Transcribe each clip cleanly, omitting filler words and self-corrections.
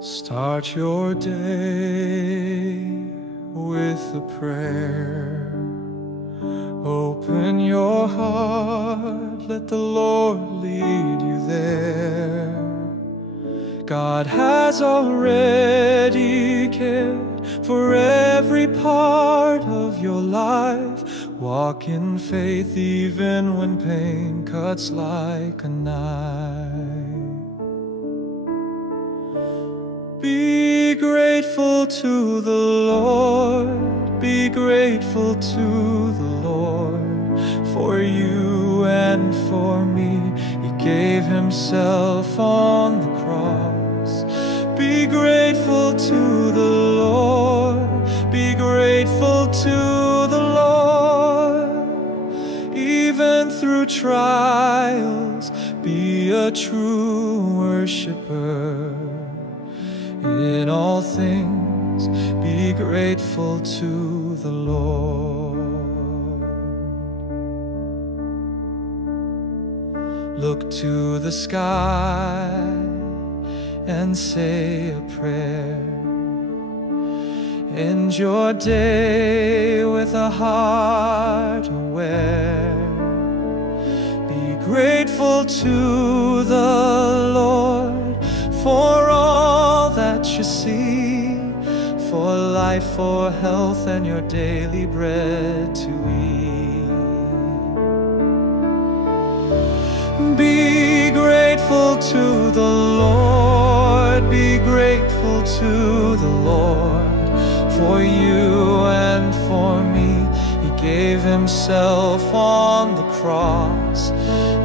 Start your day with a prayer. Open your heart, let the Lord lead you there. God has already cared for every part of your life. Walk in faith even when pain cuts like a knife. Be grateful to the Lord, be grateful to the Lord. For you and for me, He gave Himself on the cross. Be grateful to the Lord, be grateful to the Lord. Even through trials, be a true worshiper. In all things, be grateful to the Lord. Look to the sky and say a prayer. End your day with a heart aware. Be grateful to the Lord for all that you see, for life, for health, and your daily bread to eat. Be grateful to the Lord, be grateful to the Lord. For you and for me, He gave Himself on the cross.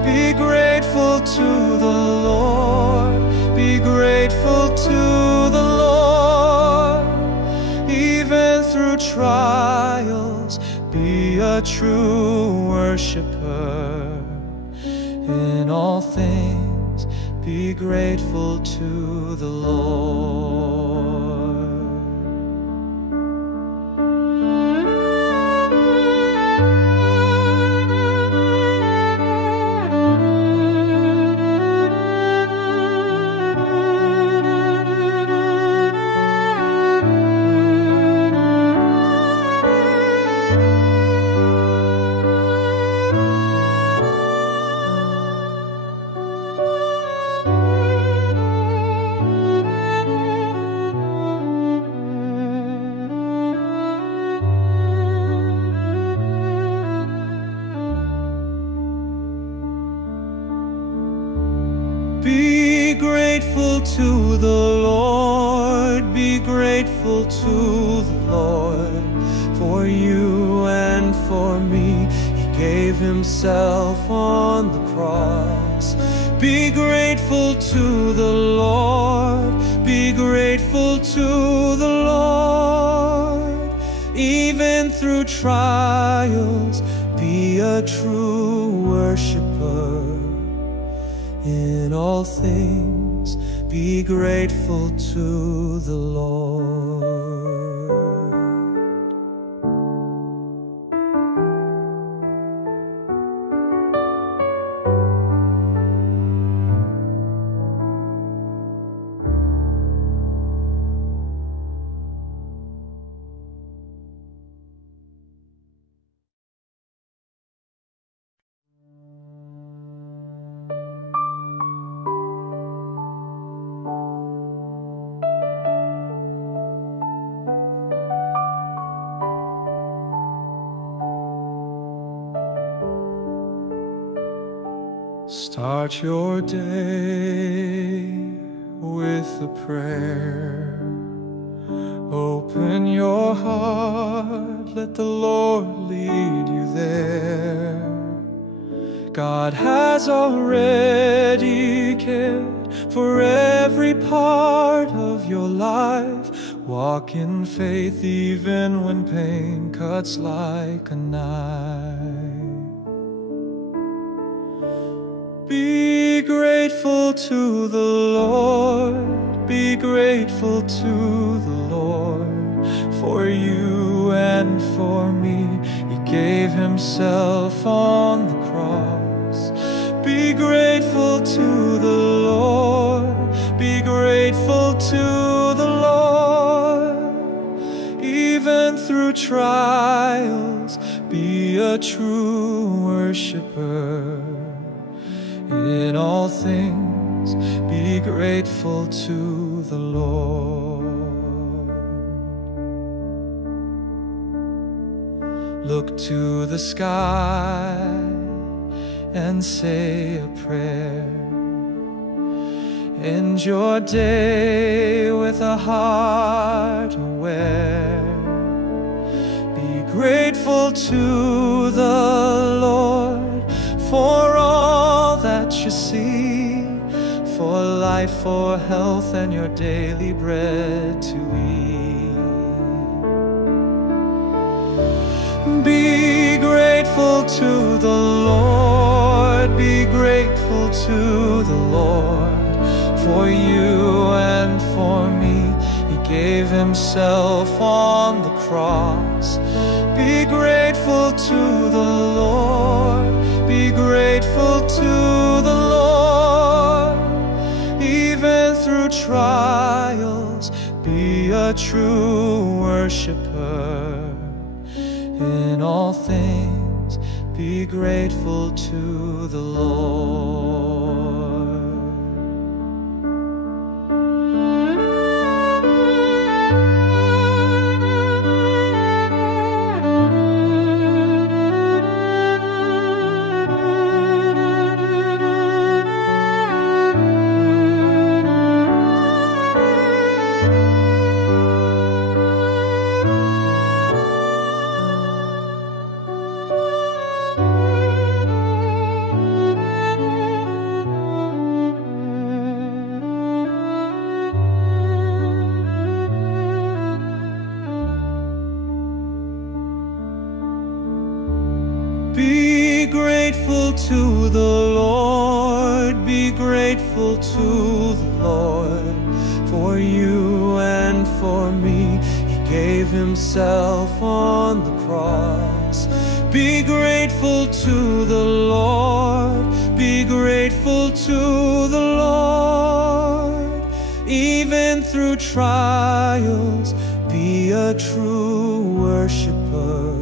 Be grateful to the Lord, be grateful to the Lord. Even through trials, be a true worshiper. In all things, be grateful to the Lord. Be grateful to the Lord, be grateful to the Lord. For you and for me, He gave Himself on the cross. Be grateful to the Lord, be grateful to the Lord. Even through trials, be a true worshiper. In all things, be grateful to the Lord. Start your day with a prayer. Open your heart, let the Lord lead you there. God has already cared for every part of your life. Walk in faith even when pain cuts like a knife. Be grateful to the Lord, be grateful to the Lord. For you and for me, He gave Himself on the cross. Be grateful to the Lord, be grateful to worshiper. In all things, be grateful to the Lord. Look to the sky and say a prayer. End your day with a heart aware. Be grateful to the Lord for all that you see, for life, for health, and your daily bread to eat. Be grateful to the Lord, be grateful to the Lord. For you and for me, He gave Himself on the cross. Be grateful to the Lord, be grateful to the Lord. Even through trials, be a true worshiper. In all things, be grateful to the Lord. Be grateful to the Lord, be grateful to the Lord. For you and for me, He gave Himself on the cross. Be grateful to the Lord, be grateful to the Lord. Even through trials, be a true worshiper.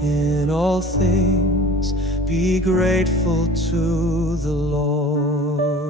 In all things, be grateful to the Lord.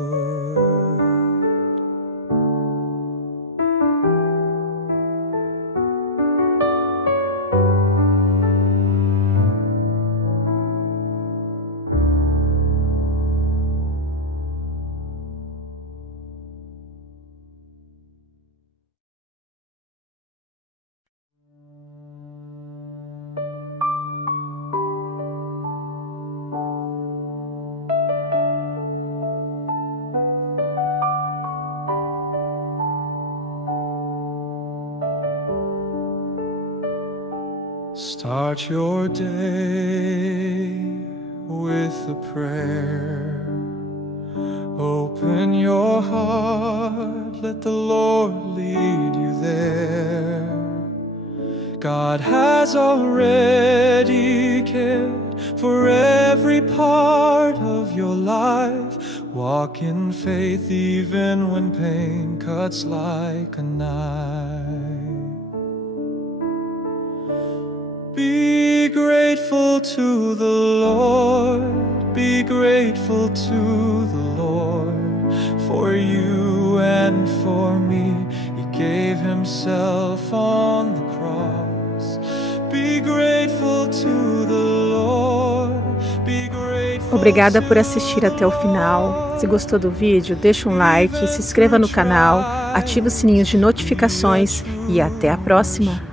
Start your day with a prayer. Open your heart, let the Lord lead you there. God has already cared for every part of your life. Walk in faith even when pain cuts like a knife. Be grateful to the Lord, be grateful to the Lord. For you and for me, He gave Himself on the cross. Be grateful to the Lord, be grateful. Obrigada por assistir até o final. Se gostou do vídeo, deixa um like, se inscreva no canal, ative os sininhos de notificações e até a próxima!